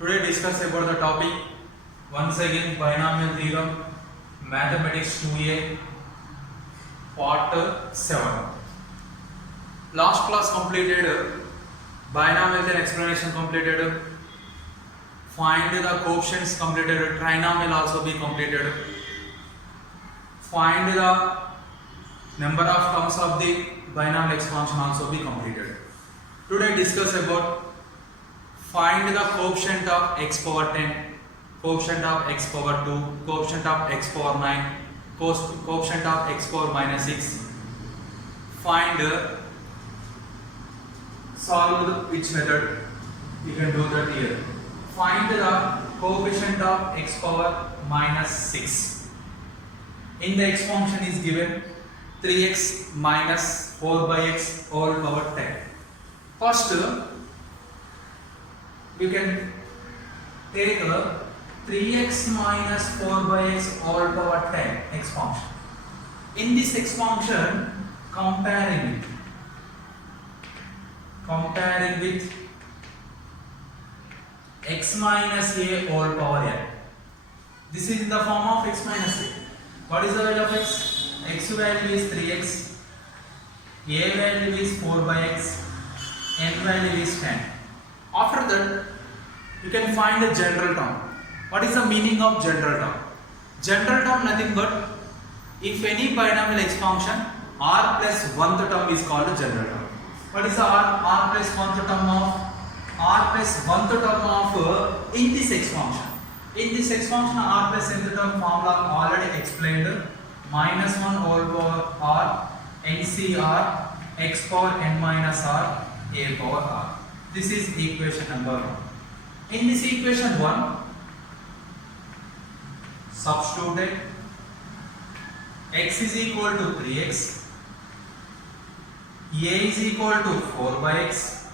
Today discuss about the topic once again binomial theorem, mathematics 2A, part 7. Last class completed binomial theorem explanation completed, find the coefficients completed, trinomial also be completed, find the number of terms of the binomial expansion also be completed. Today discuss about find the coefficient of x power 10, coefficient of x power 2, coefficient of x power 9, coefficient of x power minus 6. Find solve which method you can do that here. Find the coefficient of x power minus 6. In the x function is given 3x minus 4 by x all power 10. First you can take 3x minus 4 by x all power 10 x function. In this x function, comparing with x minus a all power n. This is in the form of x minus a. What is the value of x? X value is 3x, a value is 4 by x, n value is 10. After that, you can find a general term. What is the meaning of general term? General term nothing but if any binomial x function r plus 1th term is called a general term. What is the r plus 1th term of? R plus 1th term of in this x function. In this x function r plus nth term formula already explained. Minus 1 whole power r ncr x power n minus r a power r. This is equation number 1. In this equation 1, substitute x is equal to 3x, a is equal to 4 by x,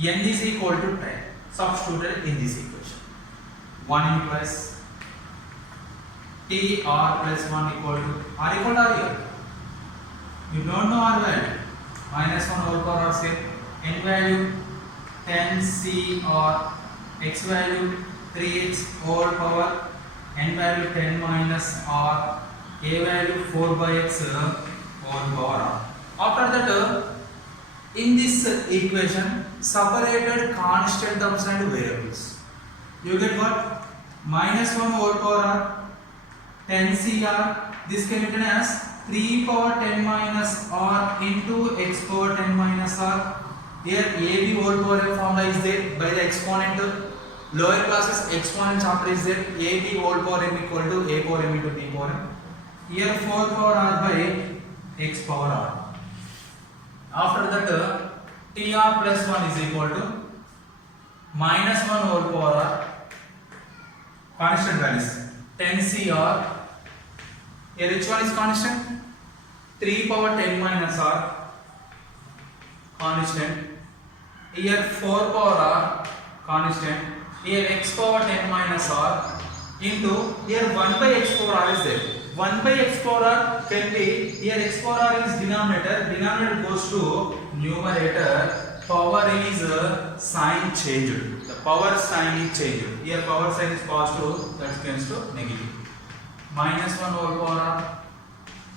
n is equal to 10. Substituted in this equation. 1 implies t r plus 1 equal to r equal to r here. You don't know r value. Minus 1 whole power r square. N value 10 c r, x value 3x whole power, n value 10 minus r, a value 4 by x whole power r. After that, in this equation, separated constant terms and variables. You get what? Minus 1 whole power r, 10 c r. This can be written as 3 power 10 minus r into x power 10 minus r. Here ab whole power m formula is there by the exponent. Lower classes exponent chapter is there. ab whole power m equal to a power m into b power m. Here 4 power r by x power r. After that tr plus 1 is equal to minus 1 whole power r, constant values 10 cr. Here which one is constant? 3 power 10 minus r, constant. Here 4 power r, constant. Here x power 10 minus r into here 1 by x power r is there. 1 by x power r can be here x power r is denominator. Denominator goes to numerator. Power is sign changed. The power sign is changed. Here power sign is positive, that comes to negative. Minus 1 whole power r,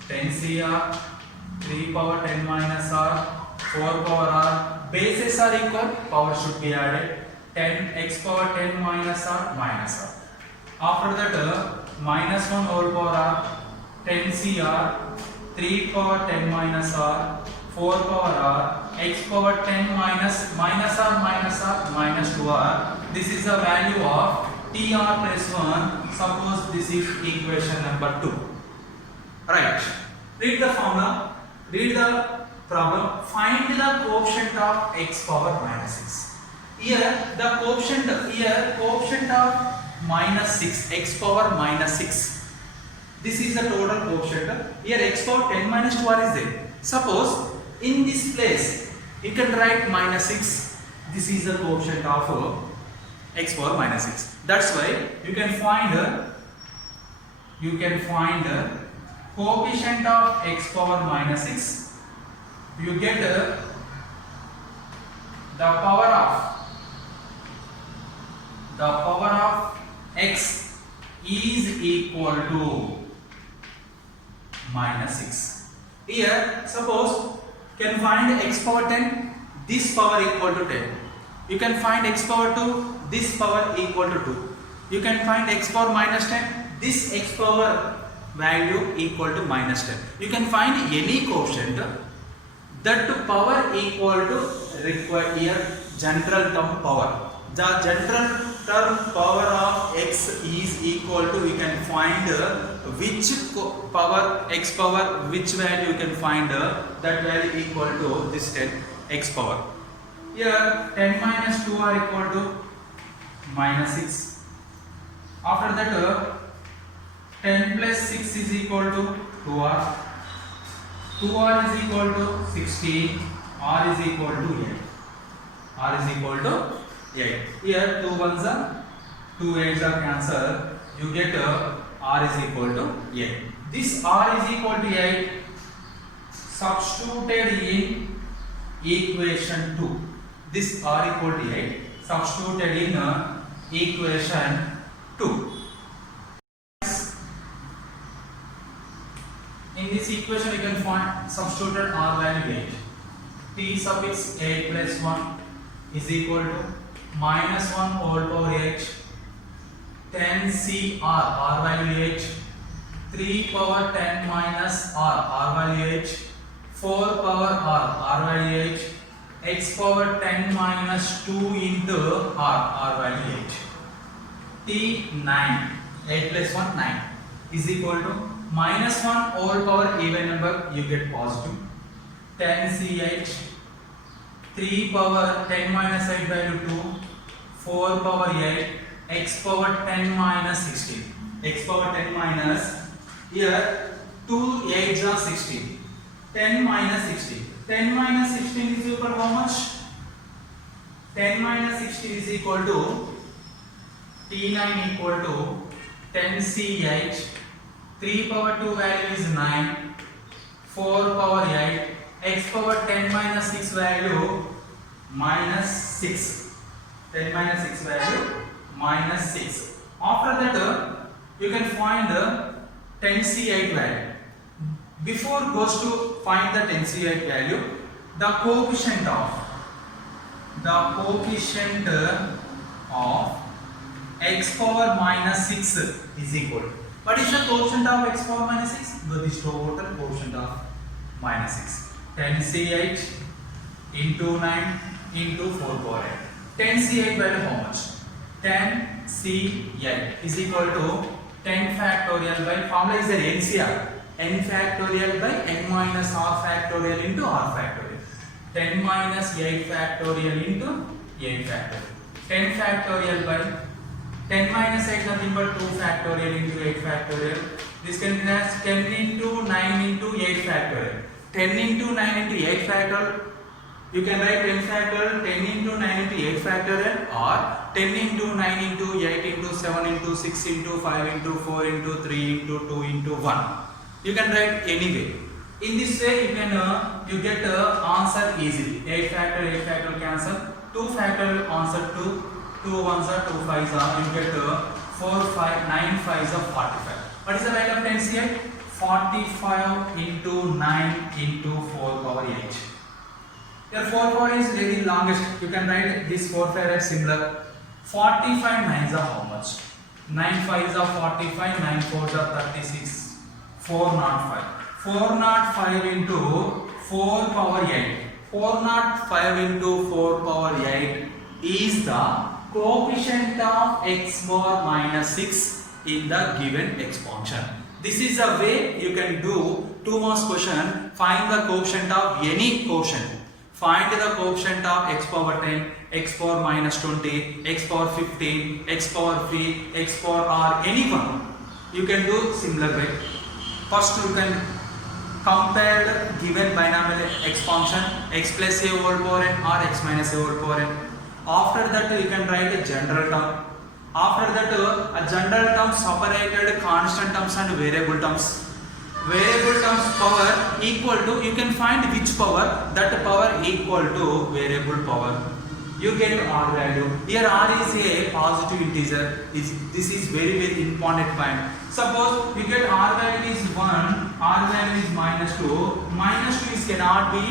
10 cr, 3 power 10 minus r, 4 power r. Bases are equal, power should be added. 10 x power 10 minus r minus r. After that, minus 1 whole power r, 10 cr, 3 power 10 minus r, 4 power r, x power 10 minus r minus 2r. This is the value of tr plus 1. Suppose this is equation number 2. Right. Read the formula. Read the problem. Find the coefficient of x power minus 6. Here the coefficient of minus 6, x power minus 6. This is the total coefficient. Here x power 10 minus 2r is there. Suppose in this place you can write minus 6. This is the coefficient of x power minus 6. That's why you can find coefficient of x power minus 6. You get the power of the power of x is equal to minus 6. Here suppose can find x power 10, this power equal to 10. You can find x power 2, this power equal to 2. You can find x power minus 10, this x power value equal to minus 10. You can find any quotient that power equal to require here general term power. The general term power of x is equal to, we can find which power x power, which value you can find that value equal to this 10 x power. Here 10 minus 2 are equal to minus 6. After that 10 plus 6 is equal to 2r. 2r is equal to 16. R is equal to 8. R is equal to 8. Here 2 ones are 2 8s are cancelled. You get R is equal to 8. This R is equal to 8 substituted in equation 2. This R equal to 8 substituted in equation 2. In this equation you can find substituted R value 8. T suffix 8 plus 1 is equal to minus 1 whole power 8, 10 CR, R value 8, 3 power 10 minus R value 8, 4 power R value 8, x power 10 minus 2 into R value 8. T 9, 8 plus 1 9 is equal to minus 1 whole power even number, you get positive, 10 CH, 3 power 10 minus 8 value 2, 4 power 8, x power 10 minus 16. X power 10 minus, here 2 8s are 16. 10 minus 16. 10 minus 16 is equal to how much? 10 minus 16 is equal to T9 equal to 10 CH, 3 power 2 value is 9, 4 power 8, x power 10 minus 6 value minus 6. 10 minus 6 value minus 6. After that you can find the 10C8 value. Before goes to find the 10C8 value, the coefficient of x power minus 6 is equal to, what is the coefficient of x power minus 6? This total coefficient of minus 6. 10C8 into 9 into 4 power 8. 10C8 value how much? 10C8 is equal to 10 factorial by, formula is there NCR, n factorial by n minus r factorial into r factorial. 10 minus 8 factorial into 8 factorial. 10 factorial by 10 minus 8 nothing but 2 factorial into 8 factorial. This can be as 10 into 9 into 8 factorial. 10 into 9 into 8 factorial. You can write 10 factorial, 10 into 9 into 8 factorial, or 10 into 9 into 8 into 7 into 6 into 5 into 4 into 3 into 2 into 1. You can write any way. In this way you can you get answer easily. 8 factorial cancel. 2 factorial answer 2. 2 ones are 2 5s are. You get 4 5 9 5s are 45. What is the value of 10C8? 45 into 9 into 4 power 8. Your 4 power is very longest. You can write this 4 5 as similar. 45 9s are how much? 9 5s are 45. 9 4s are 36. 405. 405 into 4 power 8. 405 into 4 power 8 is the coefficient of x bar minus 6 in the given expansion. This is a way you can do 2 marks question. Find the coefficient of any quotient. Find the coefficient of x power 10, x power minus 20, x power 15, x power 3, x power r, any one. You can do similar way. First you can compare the given binomial expansion x plus a whole power n or x minus a whole power n. After that you can write a general term. After that a general term separated constant terms and variable terms. Variable terms power equal to, you can find which power, that power equal to variable power. you get R value. Here R is a positive integer. This is very important point. Suppose you get R value is 1, R value is -2. -2 is cannot be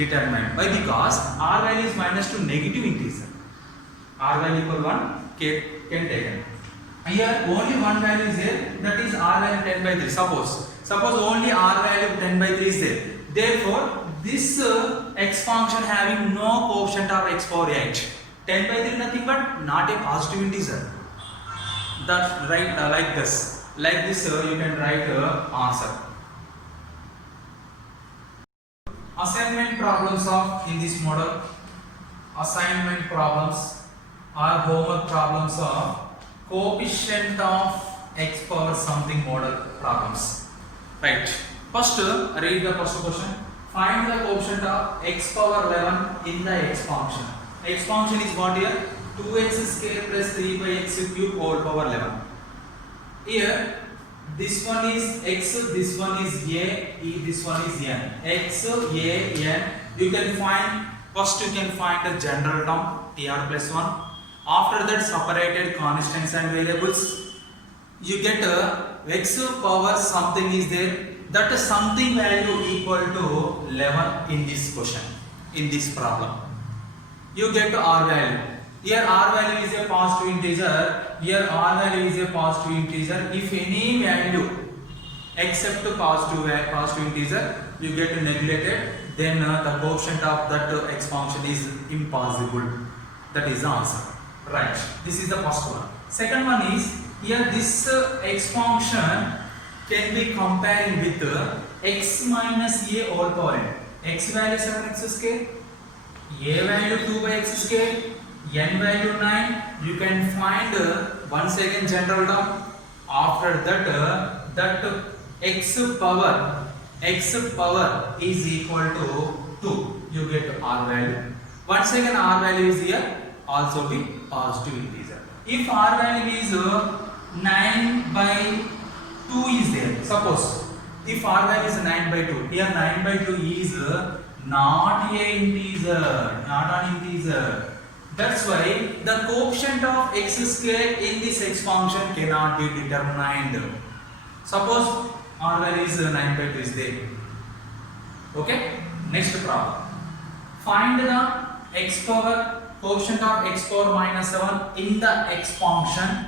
determined. Why? Because R value is -2 negative integer. R value equal 1 can taken. Here only one value is there, that is R value 10 by 3. Suppose only R value 10 by 3 is there. Therefore, this x function having no coefficient of x power 8. 10 by 3 nothing but not a positive integer. That's right, like this. Like this you can write answer. Assignment problems of in this model. Assignment problems are homework problems of coefficient of x power something model problems. Right. First, read the first question. Find the coefficient of x power 11 in the x function. X function is what here? 2x square plus 3 by x cube whole power 11. Here, this one is x, this one is a, this one is n. X, a, n. You can find, first you can find the general term, tr plus 1. After that, separated constants and variables. You get x power something is there. That something value equal to 11 in this question, in this problem. You get R value. Here R value is a positive integer. Here R value is a positive integer. If any value except positive integer, you get neglected. Then the coefficient of that x function is impossible. That is the answer. Right. This is the first one. Second one is here this x function can be comparing with x minus a whole power n. X value 7x square, a value 2 by x square, n value 9. You can find once again general term. After that, that x power is equal to 2. You get R value. Once again R value is here, also be positive integer. If R value is 9 by 2 is there. Suppose if R value is 9 by 2, here 9 by 2 is not a integer, not an integer. That's why the coefficient of x square in this x function cannot be determined. Suppose R value is 9 by 2 is there. Okay. Next problem. Find the x power coefficient of x power minus 7 in the x function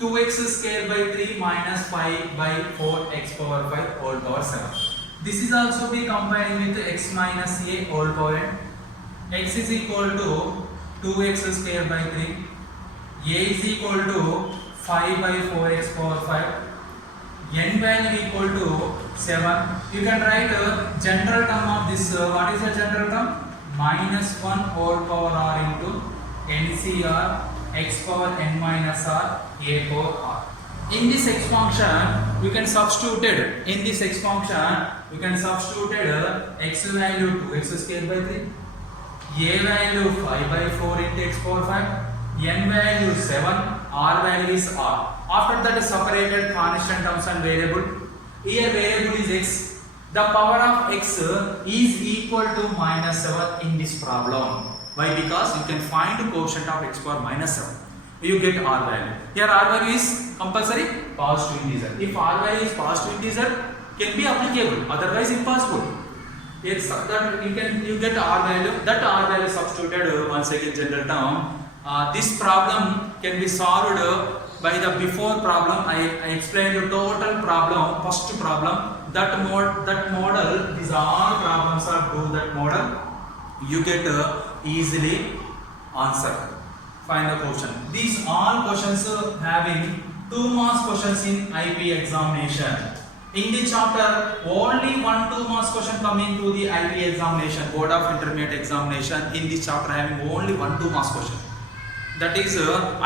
2x square by 3 minus 5 by 4 x power 5 whole power 7. This is also be comparing with x minus a whole power n. X is equal to 2x square by 3. A is equal to 5 by 4x power 5. N value equal to 7. You can write a general term of this. What is the general term? Minus 1 whole power r into NCR x power n minus r a power r. In this x function, you can substitute it. In this x function, you can substitute x value 2x square by 3, a value 5 by 4 into x power 5, n value 7, r value is r. After that, separated constant terms and variable. Here variable is x. The power of x is equal to minus 7 in this problem. Why? Because you can find the coefficient of x power minus 7. You get R value. Here R value is compulsory positive integer. If R value is positive integer, can be applicable. Otherwise, impossible. It's that you get R value. That R value substituted once again general term. This problem can be solved by the before problem. I explained the total problem. First problem. That model. These all problems are do that model. You get easily answer. Find the question. These all questions having 2 marks questions in IP examination. In the chapter, only 1 2 marks question coming to the IP examination, Board of Intermediate Examination. In this chapter, having only 1 2 marks question. That is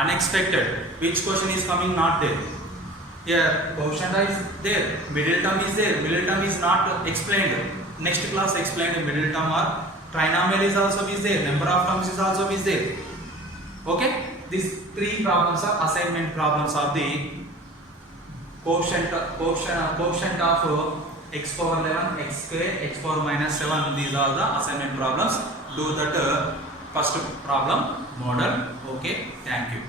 unexpected. Which question is coming? Not there. Here, coefficient is there. Middle term is there. Middle term is not explained. Next class explained middle term or trinomial is also is there. Number of terms is also is there. Okay. These 3 problems are assignment problems of the quotient of x power 11, x square, x power minus 7. These are the assignment problems. Do that first problem model. Okay, thank you.